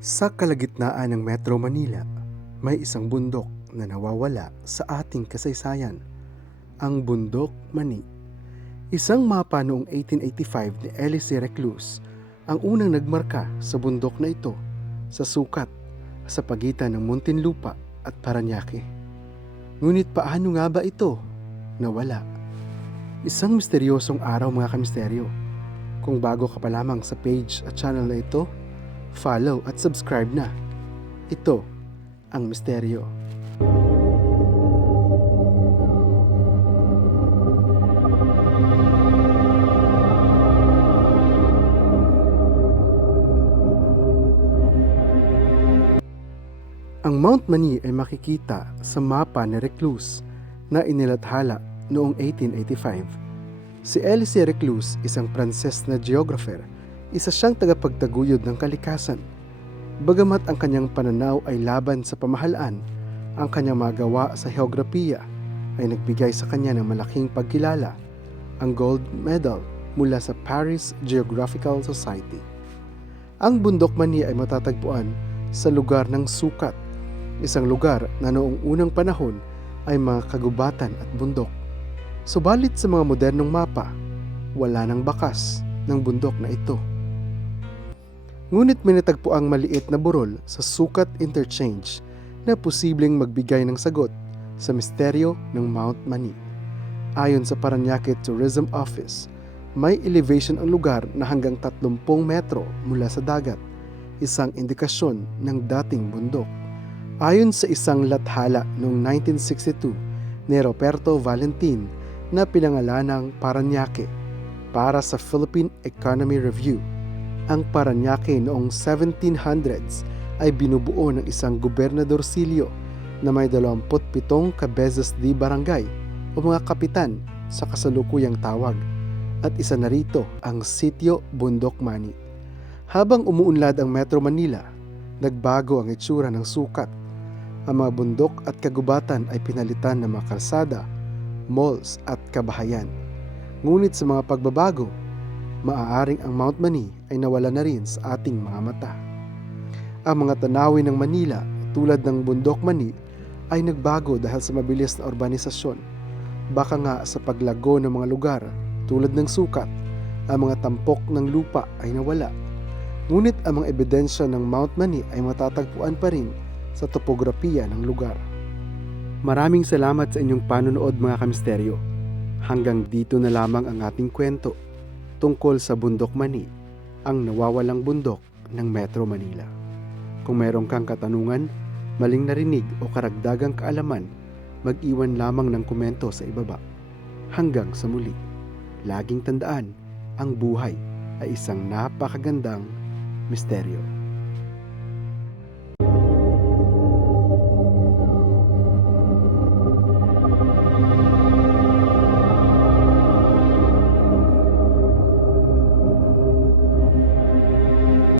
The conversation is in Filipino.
Sa kalagitnaan ng Metro Manila, may isang bundok na nawawala sa ating kasaysayan, ang Bundok Mani. Isang mapa noong 1885 ni Elise Reclus ang unang nagmarka sa bundok na ito sa sukat sa pagitan ng Muntinlupa at Paranaque. Ngunit paano nga ba ito nawala? Isang misteryosong araw mga kamisteryo. Kung bago ka pa lamang sa page at channel na ito, follow at subscribe na. Ito ang misteryo. Ang Mount Mani ay makikita sa mapa ni Reclus na inilathala noong 1885. Si Elise Reclus, isang Pranses na geographer, isa siyang tagapagtaguyod ng kalikasan. Bagamat ang kanyang pananaw ay laban sa pamahalaan, ang kanyang magawa sa heograpiya ay nagbigay sa kanya ng malaking pagkilala, ang gold medal mula sa Paris Geographical Society. Ang bundok mani ay matatagpuan sa lugar ng sukat, isang lugar na noong unang panahon ay mga kagubatan at bundok. Subalit sa mga modernong mapa, wala nang bakas ng bundok na ito. Ngunit may ang maliit na burol sa sukat interchange na posibleng magbigay ng sagot sa misteryo ng Mount Mani. Ayon sa Paranaque Tourism Office, may elevation ang lugar na hanggang 30 metro mula sa dagat, isang indikasyon ng dating bundok. Ayon sa isang lathala noong 1962 ni Roberto Valentin na pinangalanang Paranaque para sa Philippine Economy Review, ang Paranaque noong 1700s ay binubuo ng isang gobernadorsilyo na may 27 kabezas di barangay o mga kapitan sa kasalukuyang tawag at isa na rito ang Sitio Bundok Mani. Habang umuunlad ang Metro Manila, nagbago ang itsura ng sukat. Ang mga bundok at kagubatan ay pinalitan ng mga kalsada, malls at kabahayan. Ngunit sa mga pagbabago, maaaring ang Mount Mani ay nawala na rin sa ating mga mata. Ang mga tanawin ng Manila tulad ng Bundok Mani ay nagbago dahil sa mabilis na urbanisasyon. Baka nga sa paglago ng mga lugar tulad ng sukat, ang mga tampok ng lupa ay nawala. Ngunit ang mga ebidensya ng Mount Mani ay matatagpuan pa rin sa topografiya ng lugar. Maraming salamat sa inyong panonood mga kamisteryo. Hanggang dito na lamang ang ating kwento tungkol sa Bundok Mani, ang nawawalang bundok ng Metro Manila. Kung mayroon kang katanungan, maling narinig o karagdagang kaalaman, mag-iwan lamang ng komento sa ibaba. Hanggang sa muli, laging tandaan, ang buhay ay isang napakagandang misteryo.